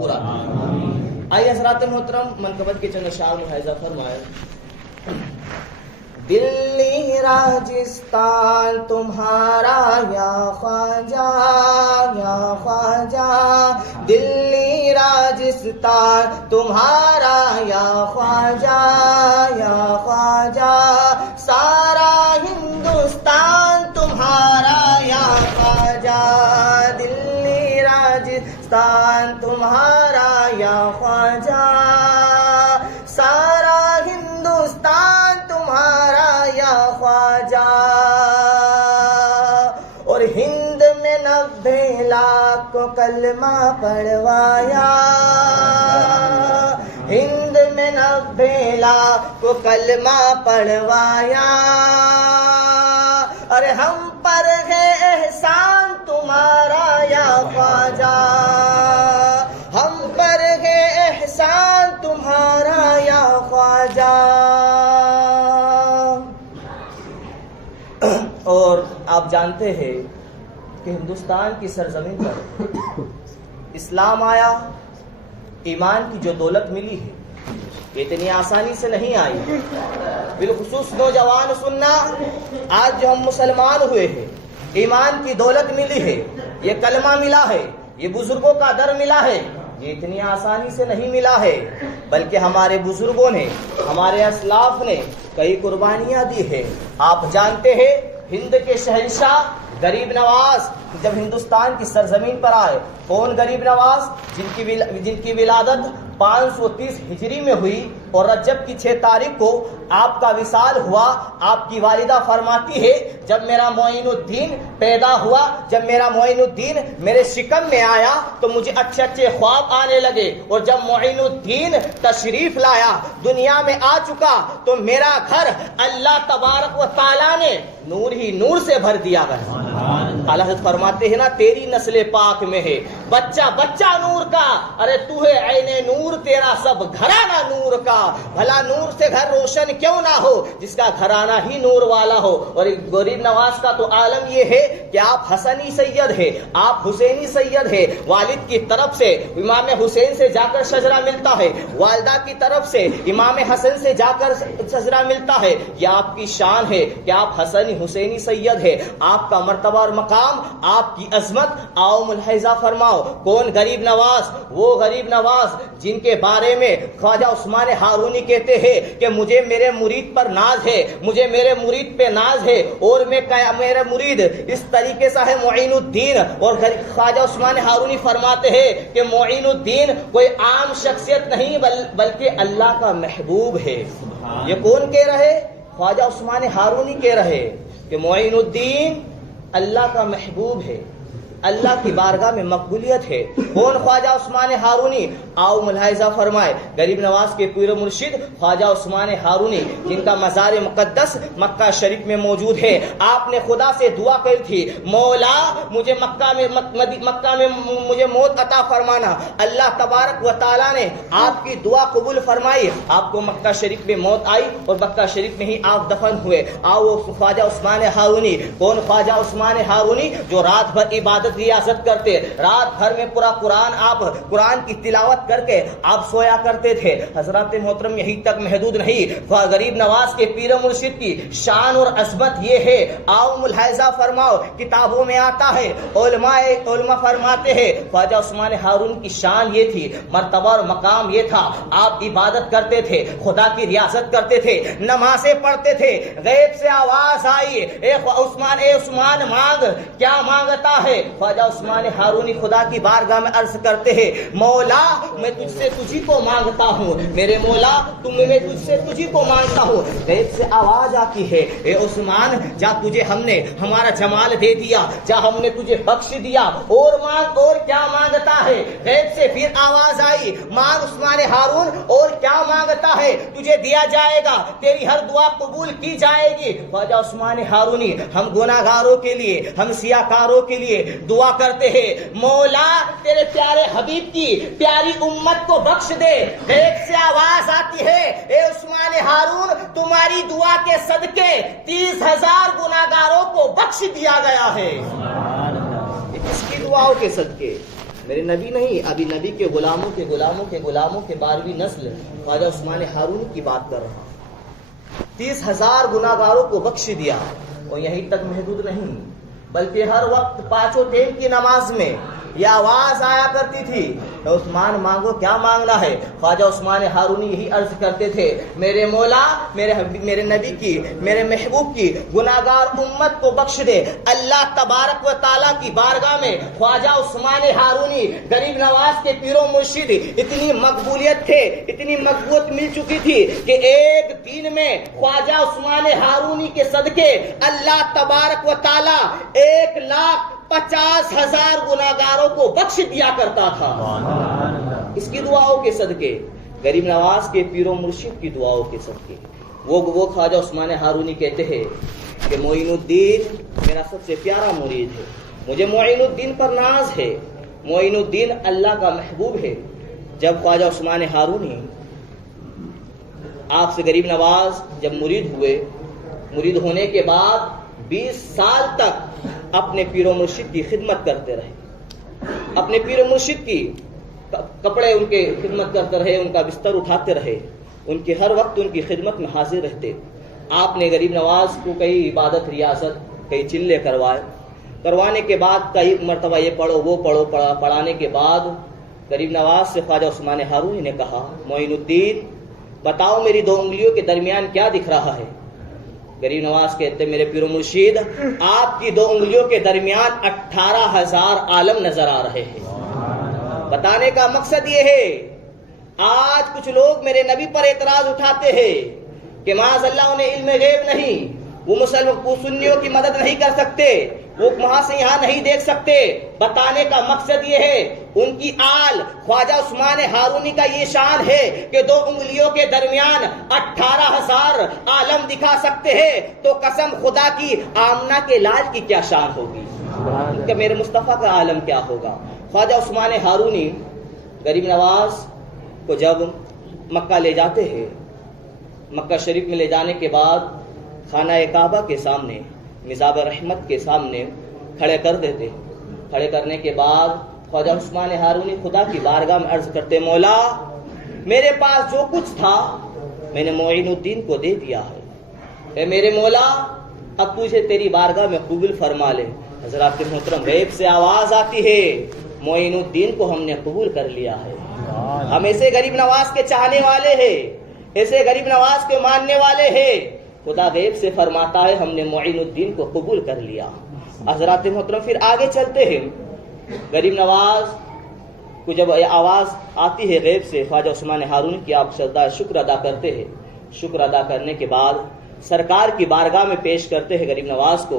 پورا کیجیے۔ آئیے حضرات محترم منقبت کے چند اشعار ملاحظہ فرمائے۔ دلی راجستان تمہارا یا خواجہ یا خواجہ، دلی راجستان تمہارا یا خواجہ یا خواجہ، سارا ہندوستان تمہارا یا خواجہ، دلی راجستان تمہارا یا خواجہ، سارا ہندوستان تمہارا یا خواجہ، اور ہند میں 90 لاکھ کو کلمہ پڑھوایا، ہند میں 90 لاکھ کو کلمہ پڑھوایا، ارے ہم پر ہے احسان تمہارا یا خواجہ، ہم پر ہے احسان تمہارا یا خواجہ۔ اور آپ جانتے ہیں کہ ہندوستان کی سرزمین پر اسلام آیا، ایمان کی جو دولت ملی ہے یہ اتنی آسانی سے نہیں آئی۔ بالخصوص نوجوان سننا، آج جو ہم مسلمان ہوئے ہیں، ایمان کی دولت ملی ہے، یہ کلمہ ملا ہے، یہ بزرگوں کا در ملا ہے، یہ اتنی آسانی سے نہیں ملا ہے، بلکہ ہمارے بزرگوں نے، ہمارے اسلاف نے کئی قربانیاں دی ہیں۔ آپ جانتے ہیں ہند کے شہنشاہ غریب نواز جب ہندوستان کی سرزمین پر آئے، کون غریب نواز؟ جن کی ولادت 530 ہجری میں ہوئی اور رجب کی 6 تاریخ کو آپ کا وصال ہوا۔ آپ کی والدہ فرماتی ہے جب میرا معین الدین پیدا ہوا، جب میرا معین الدین میرے شکم میں آیا تو مجھے اچھے اچھے خواب آنے لگے، اور جب معین الدین تشریف لایا، دنیا میں آ چکا، تو میرا گھر اللہ تبارک و تعالیٰ نے نور ہی نور سے بھر دیا گیا۔ اعلیٰ حضرت فرماتے ہیں نا تیری نسل پاک میں ہے بچہ بچہ نور کا، ارے تو ہے عین نور، تیرا سب گھرانہ نور کا، بھلا نور سے گھر روشن کیوں نہ ہو جس کا گھرانہ ہی نور والا ہو۔ اور غریب نواز کا تو عالم یہ ہے کہ آپ حسنی سید ہے، آپ حسینی سید ہے، والد کی طرف سے امام حسین سے جا کر شجرہ ملتا ہے، والدہ کی طرف سے امام حسن سے جا کر شجرہ ملتا ہے۔ یہ آپ کی شان ہے کہ آپ حسنی حسینی سید ہے، آپ کا مرتبہ اور مقام، آپ کی عظمت آؤ ملاحظہ فرماؤ۔ کون غریب نواز؟ وہ غریب نواز جن کے بارے میں خواجہ عثمان ہارونی کہتے ہیں کہ مجھے میرے مرید پر ناز ہے، مجھے میرے مرید پہ ناز ہے، اور میرے مرید اس طریقے سے ہے معین الدین۔ اور خواجہ عثمان ہارونی فرماتے ہیں کہ معین الدین کوئی عام شخصیت نہیں بلکہ اللہ کا محبوب ہے۔ یہ کون کہہ رہے؟ خواجہ عثمان ہارونی کہہ رہے کہ معین الدین اللہ کا محبوب ہے، اللہ کی بارگاہ میں مقبولیت ہے۔ کون خواجہ عثمان ہارونی؟ آؤ ملاحظہ فرمائے۔ غریب نواز کے پیر مرشد خواجہ عثمان ہارونی جن کا مزار مقدس مکہ شریف میں موجود ہے، آپ نے خدا سے دعا کی تھی مولا مجھے مکہ میں مجھے موت عطا فرمانا۔ اللہ تبارک و تعالیٰ نے آپ کی دعا قبول فرمائی، آپ کو مکہ شریف میں موت آئی اور مکہ شریف میں ہی آپ دفن ہوئے۔ آؤ خواجہ عثمان ہارونی۔ کون خواجہ عثمان ہارونی؟ جو رات بھر عبادت ریاضت کرتے، رات بھر میں پورا قرآن کی تلاوت کر کے آپ سویا کرتے تھے۔ حضرات محترم یہی تک محدود نہیں، غریب نواز کے پیر مرشد کی شان اور عظمت یہ ہے، آؤ ملاحظہ فرماؤ، کتابوں میں آتا ہے، علماء فرماتے ہیں خواجہ عثمان ہارون کی شان یہ تھی، مرتبہ اور مقام یہ تھا، آپ عبادت کرتے تھے، خدا کی ریاضت کرتے تھے، نمازیں پڑھتے تھے، غیب سے آواز آئی اے عثمان مانگ، کیا مانگتا ہے؟ خواجہ عثمان ہارونی خدا کی بارگاہ میں عرض کرتے ہیں مولا میں تجھ سے تجھی کو مانگتا ہوں، میرے مولا میں تجھ سے تجھی کو مانگتا ہوں۔ غیب سے آواز آتی ہے اے عثمان جا تجھے ہم نے ہمارا جمال دے دیا، جا ہم نے تجھے بخش دیا، اور مانگ، اور کیا مانگتا ہے؟ غیب سے پھر آواز آئی مانگ عثمان ہارون، اور کیا مانگتا ہے؟ تجھے دیا جائے گا، تیری ہر دعا قبول کی جائے گی۔ خواجہ عثمان ہارونی ہم گناہگاروں کے لیے، ہم سیاہ کاروں کے لیے دعا کرتے ہیں مولا تیرے پیارے حبیب کی پیاری امت کو بخش دے۔ غیب سے آواز آتی ہے اے عثمان ہارون تمہاری دعا کے صدقے 30,000 گناہگاروں کو بخش دیا گیا ہے۔ یہ کس کی دعاؤں کے صدقے؟ میرے نبی نہیں، ابھی نبی کے غلاموں کے غلاموں کے غلاموں کے 12ویں نسل خواجہ عثمان ہارونی کی بات کر رہا ہوں۔ 30,000 گناہگاروں کو بخش دیا، اور یہیں تک محدود نہیں، بلکہ ہر وقت 5 ٹائم کی نماز میں یہ آواز آیا کرتی تھی، عثمان مانگو کیا مانگنا ہے؟ خواجہ عثمان ہارونی یہی عرض کرتے تھے، میرے مولا میرے نبی کی، میرے محبوب کی گناہگار امت کو بخش دے۔ اللہ تبارک و تعالیٰ کی بارگاہ میں خواجہ عثمان ہارونی غریب نواز کے پیر و مرشد اتنی مقبولیت تھے، اتنی مقبولیت مل چکی تھی کہ ایک دن میں خواجہ عثمان ہارونی کے صدقے اللہ تبارک و تعالیٰ 1,50,000 گناہگاروں کو بخش دیا کرتا تھا۔ اس کی دعاؤں کے صدقے، غریب نواز کے پیر و مرشد کی دعاؤں کے صدقے۔ وہ خواجہ عثمان ہارونی کہتے ہیں کہ معین الدین میرا سب سے پیارا مرید ہے، مجھے معین الدین پر ناز ہے، معین الدین اللہ کا محبوب ہے۔ جب خواجہ عثمان ہارونی آپ سے غریب نواز جب مرید ہوئے، مرید ہونے کے بعد 20 سال تک اپنے پیر و مرشد کی خدمت کرتے رہے، اپنے پیر و مرشد کی کپڑے ان کے خدمت کرتے رہے، ان کا بستر اٹھاتے رہے، ان کی ہر وقت ان کی خدمت میں حاضر رہتے۔ آپ نے غریب نواز کو کئی عبادت ریاضت، کئی چلے کروانے کے بعد کئی مرتبہ یہ پڑھو وہ پڑھو، پڑھانے کے بعد غریب نواز سے خواجہ عثمان ہارونی نے کہا، معین الدین بتاؤ میری 2 انگلیوں کے درمیان کیا دکھ رہا ہے؟ غریب نواز کہتے میرے پیر و مرشید آپ کی 2 انگلیوں کے درمیان 18,000 عالم نظر آ رہے ہیں۔ بتانے کا مقصد یہ ہے، آج کچھ لوگ میرے نبی پر اعتراض اٹھاتے ہیں کہ معاذ اللہ انہیں علم غیب نہیں، وہ سنیوں کی مدد نہیں کر سکتے، وہ وہاں سے یہاں نہیں دیکھ سکتے۔ بتانے کا مقصد یہ ہے، ان کی آل خواجہ عثمان ہارونی کا یہ شان ہے کہ 2 انگلیوں کے درمیان 18,000 عالم دکھا سکتے ہیں، تو قسم خدا کی آمنہ کے لال کی کیا شان ہوگی، کہ میرے مصطفیٰ کا عالم کیا ہوگا۔ خواجہ عثمان ہارونی غریب نواز کو جب مکہ لے جاتے ہیں، مکہ شریف میں لے جانے کے بعد خانہ کعبہ کے سامنے، مزاب رحمت کے سامنے کھڑے کر دیتے۔ کھڑے کرنے کے بعد خواجہ عثمان ہارونی خدا کی بارگاہ میں عرض کرتے، مولا میرے پاس جو کچھ تھا میں نے معین الدین کو دے دیا ہے، اے میرے مولا اب تجھے تیری بارگاہ میں قبول فرما لے۔ حضرات محترم، غیب سے آواز آتی ہے، معین الدین کو ہم نے قبول کر لیا ہے۔ ہم ایسے غریب نواز کے چاہنے والے ہیں، ایسے غریب نواز کے ماننے والے ہیں، خدا غیب سے فرماتا ہے ہم نے معین الدین کو قبول کر لیا۔ حضرات محترم، پھر آگے چلتے ہیں۔ غریب نواز کو جب آواز آتی ہے غیب سے خواجہ عثمان ہارونی کی، آپ سجدہ شکر ادا کرتے ہیں۔ شکر ادا کرنے کے بعد سرکار کی بارگاہ میں پیش کرتے ہیں غریب نواز کو،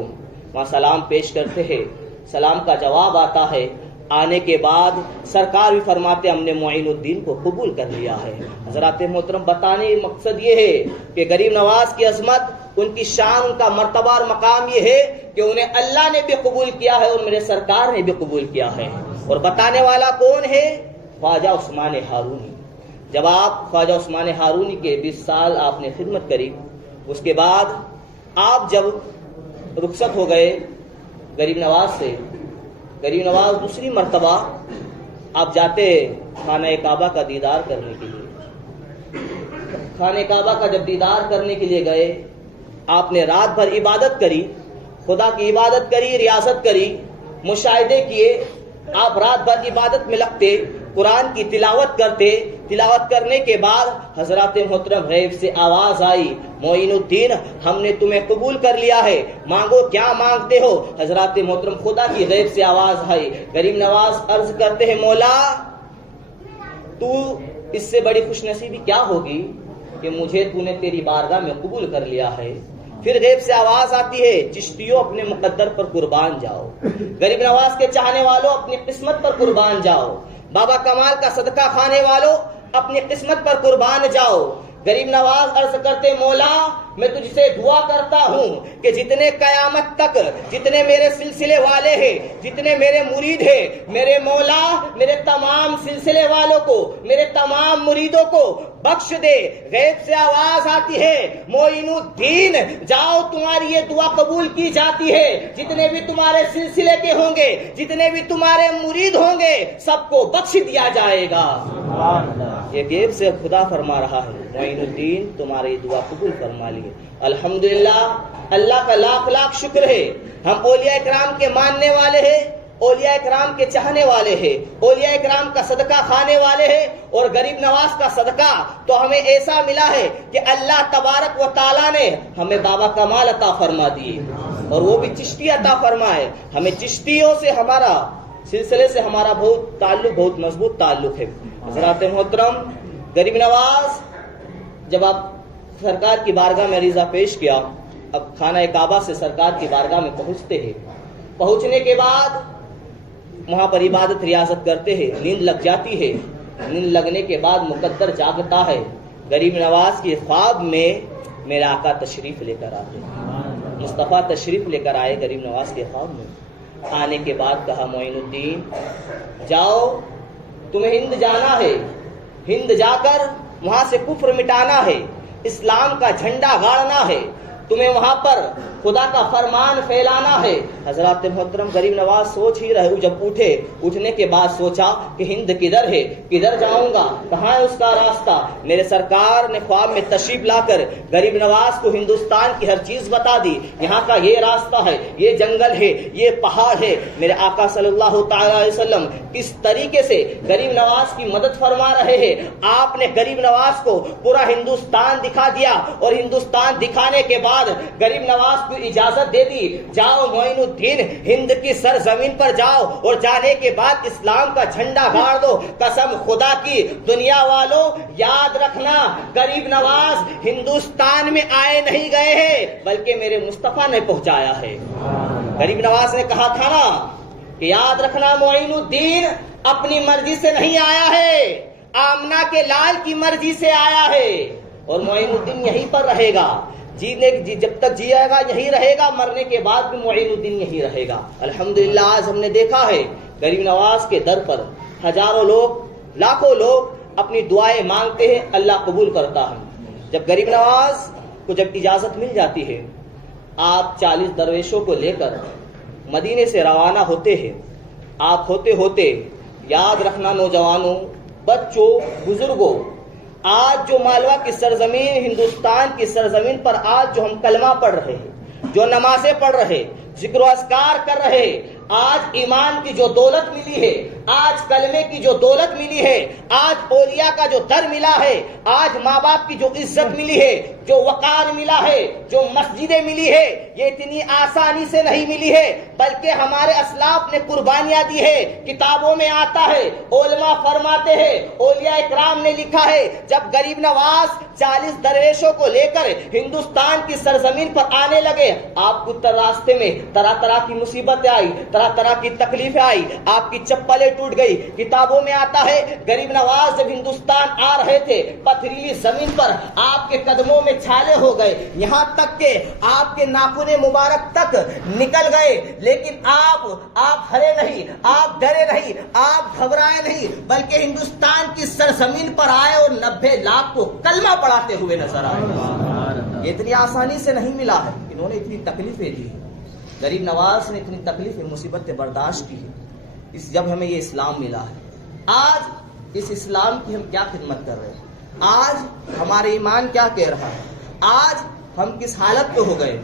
وہاں سلام پیش کرتے ہیں، سلام کا جواب آتا ہے۔ آنے کے بعد سرکار بھی فرماتے ہم نے معین الدین کو قبول کر لیا ہے۔ حضرات محترم، بتانے کا مقصد یہ ہے کہ غریب نواز کی عظمت، ان کی شان، ان کا مرتبہ اور مقام یہ ہے کہ انہیں اللہ نے بھی قبول کیا ہے اور میرے سرکار نے بھی قبول کیا ہے۔ اور بتانے والا کون ہے؟ خواجہ عثمان ہارونی۔ جب آپ خواجہ عثمان ہارونی کے 20 سال آپ نے خدمت کری، اس کے بعد آپ جب رخصت ہو گئے غریب نواز سے، غریب نواز دوسری مرتبہ آپ جاتے خانہ کعبہ کا دیدار کرنے کے لیے۔ خانہ کعبہ کا جب دیدار کرنے کے لیے گئے، آپ نے رات بھر عبادت کری، خدا کی عبادت کری، ریاضت کری، مشاہدے کیے۔ آپ رات بھر عبادت میں لگتے، قرآن کی تلاوت کرتے۔ تلاوت کرنے کے بعد حضرات محترم غیب سے آواز آئی، معین الدین ہم نے تمہیں قبول کر لیا ہے، مانگو کیا مانگتے ہو؟ حضرات محترم خدا کی غیب سے آواز آئی۔ غریب نواز عرض کرتے ہیں، مولا تو اس سے بڑی خوش نصیبی کیا ہوگی کہ مجھے تو نے تیری بارگاہ میں قبول کر لیا ہے۔ پھر غیب سے آواز آتی ہے، چشتیوں اپنے مقدر پر قربان جاؤ، غریب نواز کے چاہنے والوں اپنی قسمت پر قربان جاؤ، بابا کمال کا صدقہ کھانے والوں اپنی قسمت پر قربان جاؤ۔ غریب نواز عرض کرتے، مولا میں تجھ سے دعا کرتا ہوں کہ جتنے قیامت تک جتنے میرے سلسلے والے ہیں، جتنے میرے مرید ہیں، میرے مولا میرے تمام سلسلے والوں کو، میرے تمام مریدوں کو بخش دے۔ غیب سے آواز آتی ہے معین الدین جاؤ تمہاری یہ دعا قبول کی جاتی ہے، جتنے بھی تمہارے سلسلے کے ہوں گے، جتنے بھی تمہارے مرید ہوں گے، سب کو بخش دیا جائے گا۔ یہ غیب سے خدا فرما رہا ہے معین الدین تمہاری دعا قبول فرما لیے۔ الحمدللہ اللہ کا لاکھ لاکھ شکر ہے، ہم اولیاء اکرام کے ماننے والے ہیں، اولیاء اکرام کے چاہنے والے ہیں، اولیاء اکرام کا صدقہ کھانے والے ہیں، اور غریب نواز کا صدقہ تو ہمیں ایسا ملا ہے کہ اللہ تبارک و تعالیٰ نے ہمیں بابا کمال عطا فرما دیے، اور وہ بھی چشتی عطا فرمائے۔ ہمیں چشتیوں سے ہمارا سلسلے سے ہمارا بہت تعلق، بہت مضبوط تعلق ہے۔ حضرات محترم، غریب نواز جب آپ سرکار کی بارگاہ میں عریضہ پیش کیا، اب خانہ کعبہ سے سرکار کی بارگاہ میں پہنچتے ہیں، پہنچنے کے بعد وہاں پر عبادت ریاضت کرتے ہیں، نیند لگ جاتی ہے، نیند لگنے کے بعد مقدر جاگتا ہے، غریب نواز کے خواب میں میرے آقا تشریف لے کر آتے ہیں، مصطفیٰ تشریف لے کر آئے غریب نواز کے خواب میں۔ آنے کے بعد کہا معین الدین جاؤ تمہیں ہند جانا ہے، ہند جا کر وہاں سے کفر مٹانا ہے، اسلام کا جھنڈا گاڑنا ہے، تمہیں وہاں پر خدا کا فرمان پھیلانا ہے۔ حضرات محترم، غریب نواز سوچ ہی رہے، جب اٹھنے کے بعد سوچا کہ ہند کدھر ہے، کدھر جاؤں گا، کہاں ہے اس کا راستہ۔ میرے سرکار نے خواب میں تشریف لا کر غریب نواز کو ہندوستان کی ہر چیز بتا دی، یہاں کا یہ راستہ ہے، یہ جنگل ہے، یہ پہاڑ ہے۔ میرے آقا صلی اللہ تعالی علیہ وسلم کس طریقے سے غریب نواز کی مدد فرما رہے ہیں، آپ نے غریب نواز کو پورا ہندوستان دکھا دیا، اور ہندوستان دکھانے کے بعد غریب نواز کو اجازت دے دی، جاؤ معین الدین ہند کی سرزمین پر جاؤ، اور جانے کے بعد اسلام کا جھنڈا گاڑ دو۔ قسم خدا کی دنیا والوں یاد رکھنا، غریب نواز ہندوستان میں آئے نہیں گئے ہیں، بلکہ میرے مصطفیٰ نے پہنچایا ہے۔ غریب نواز نے کہا تھا نا کہ یاد رکھنا معین الدین اپنی مرضی سے نہیں آیا ہے، آمنہ کے لال کی مرضی سے آیا ہے، اور معین الدین یہیں پر رہے گا، جب تک جیے گا یہی رہے گا، مرنے کے بعد بھی معین الدین یہی رہے گا۔ الحمدللہ آج ہم نے دیکھا ہے غریب نواز کے در پر ہزاروں لوگ، لاکھوں لوگ اپنی دعائیں مانگتے ہیں، اللہ قبول کرتا ہے۔ جب غریب نواز کو جب اجازت مل جاتی ہے، آپ 40 درویشوں کو لے کر مدینے سے روانہ ہوتے ہیں۔ آپ ہوتے ہوتے یاد رکھنا نوجوانوں، بچوں، بزرگوں، آج جو مالوا کی سرزمین، ہندوستان کی سرزمین پر آج جو ہم کلمہ پڑھ رہے ہیں، جو نمازیں پڑھ رہے، ذکر و اذکار کر رہے، آج ایمان کی جو دولت ملی ہے، آج کلمے کی جو دولت ملی ہے، آج اولیاء کا جو در ملا ہے، آج ماں باپ کی جو عزت ملی ہے، جو وقار ملا ہے، جو مسجدیں ملی ہے، یہ اتنی آسانی سے نہیں ملی ہے، بلکہ ہمارے اسلاف نے قربانیاں دی ہے۔ کتابوں میں آتا ہے، علماء فرماتے ہیں، اولیاء اکرام نے لکھا ہے، جب غریب نواز 40 درویشوں کو لے کر ہندوستان کی سرزمین پر آنے لگے، آپ کو راستے میں طرح طرح کی مصیبتیں آئی، طرح طرح کی تکلیفیں آئی، آپ کی چپلیں ٹوٹ گئی۔ کتابوں میں آتا ہے غریب نواز جب ہندوستان آ رہے تھے، پتھریلی زمین پر آپ کے قدموں میں چھالے ہو گئے، یہاں تک کہ آپ کے ناخن مبارک تک نکل گئے، لیکن آپ ہرے نہیں، آپ ڈرے نہیں، آپ گھبرائے نہیں، بلکہ ہندوستان کی سرزمین پر آئے اور 90 لاکھ کو کلمہ پڑھاتے ہوئے نظر آئے۔ یہ اتنی آسانی سے نہیں ملا ہے، انہوں نے اتنی تکلیفیں دی، غریب نواز نے اتنی تکلیفیں، مصیبتیں برداشت کی ہے، جب ہمیں یہ اسلام ملا ہے۔ آج اس اسلام کی ہم کیا خدمت کر رہے ہیں، آج ہمارے ایمان کیا کہہ رہا ہے، آج ہم کس حالت پہ ہو گئے۔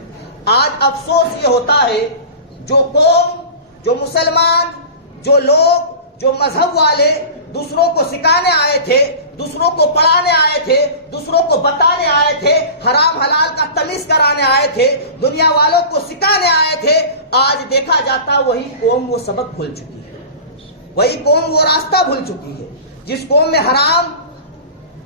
آج افسوس یہ ہوتا ہے جو قوم، جو مسلمان، جو لوگ، جو مذہب والے دوسروں کو سکھانے آئے تھے، دوسروں کو پڑھانے آئے تھے، دوسروں کو بتانے آئے تھے، حرام حلال کا تمیز کرانے آئے تھے، دنیا والوں کو سکھانے آئے تھے، آج دیکھا جاتا وہی قوم وہ سبق بھول چکی ہے، وہی قوم وہ راستہ بھول چکی ہے۔ جس قوم میں حرام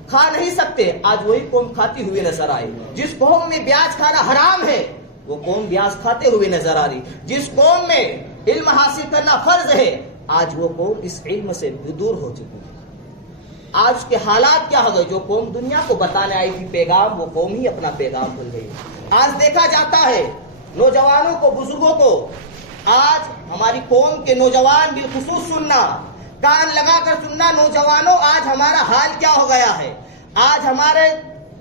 کھا نہیں سکتے، آج وہی قوم کھاتی ہوئی نظر آئی۔ جس قوم میں بیاج کھانا حرام ہے، وہ قوم بیاج کھاتے ہوئے نظر آ رہی۔ جس قوم میں علم حاصل کرنا فرض ہے، آج وہ قوم اس علم سے دور ہو چکی ہے۔ آج اس کے حالات کیا ہو گئے، جو قوم دنیا کو بتانے آئی تھی پیغام، وہ قوم ہی اپنا پیغام بھول گئی۔ آج دیکھا جاتا ہے نوجوانوں کو، بزرگوں کو، آج ہماری قوم کے نوجوان بالخصوص سننا، کان لگا کر سننا، نوجوانوں آج ہمارا حال کیا ہو گیا ہے۔ آج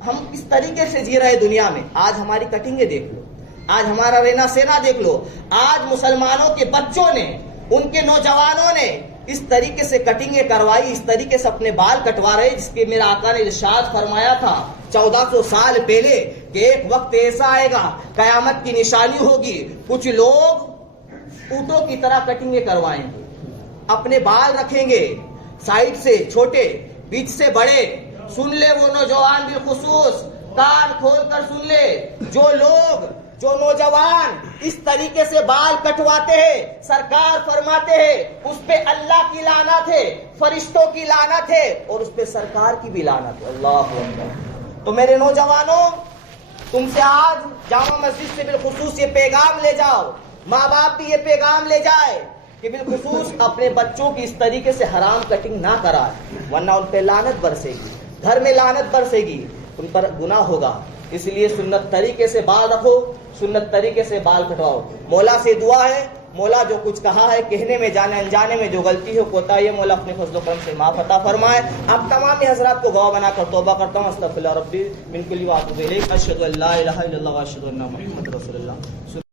ہم کس طریقے سے جی رہے دنیا میں. آج ہماری کٹنگیں دیکھ لو, آج ہمارا رینا سینا دیکھ لو. آج مسلمانوں کے بچوں نے, ان کے نوجوانوں نے اس طریقے سے کٹنگیں کروائی, اس طریقے سے اپنے بال کٹوا رہے, جس کے میرا آقا نے ارشاد فرمایا تھا 1400 سال پہلے کہ ایک وقت ایسا آئے گا, قیامت کی نشانی ہوگی, کچھ لوگ اونٹوں کی طرح کٹنگیں کروائیں گے, اپنے بال رکھیں گے سائڈ سے چھوٹے, بیچ سے بڑے. سن لے وہ نوجوان بالخصوص, کان کھول کر سن لے, جو نوجوان اس طریقے سے بال کٹواتے ہیں, سرکار فرماتے ہیں اس پہ اللہ کی لعنت ہے, فرشتوں کی لعنت ہے, اور اس پہ سرکار کی بھی لعنت ہے. اللہ اکبر. تو میرے نوجوانوں, تم سے آج جامع مسجد سے بالخصوص یہ پیغام لے جاؤ, ماں باپ بھی یہ پیغام لے جائے کہ بالخصوص اپنے بچوں کی اس طریقے سے حرام کٹنگ نہ کرائے, ورنہ ان پہ لعنت برسے گی, گھر میں لعنت برسے گی, ان پر گناہ ہوگا. اس لیے سنت طریقے سے بال رکھو, سنت طریقے سے بال کٹواؤ. مولا سے دعا ہے, مولا جو کچھ کہا ہے کہنے میں جانے انجانے میں جو غلطی ہو کوتاہی ہے, مولا اپنے فضل و کرم سے معاف عطا فرمائے. اب تمام حضرات کو گواہ بنا کر توبہ کرتا ہوں. استغفر اللہ ربی من کل واتوب الیہ. اشہد ان لا الہ الا اللہ واشہد ان محمد رسول اللہ.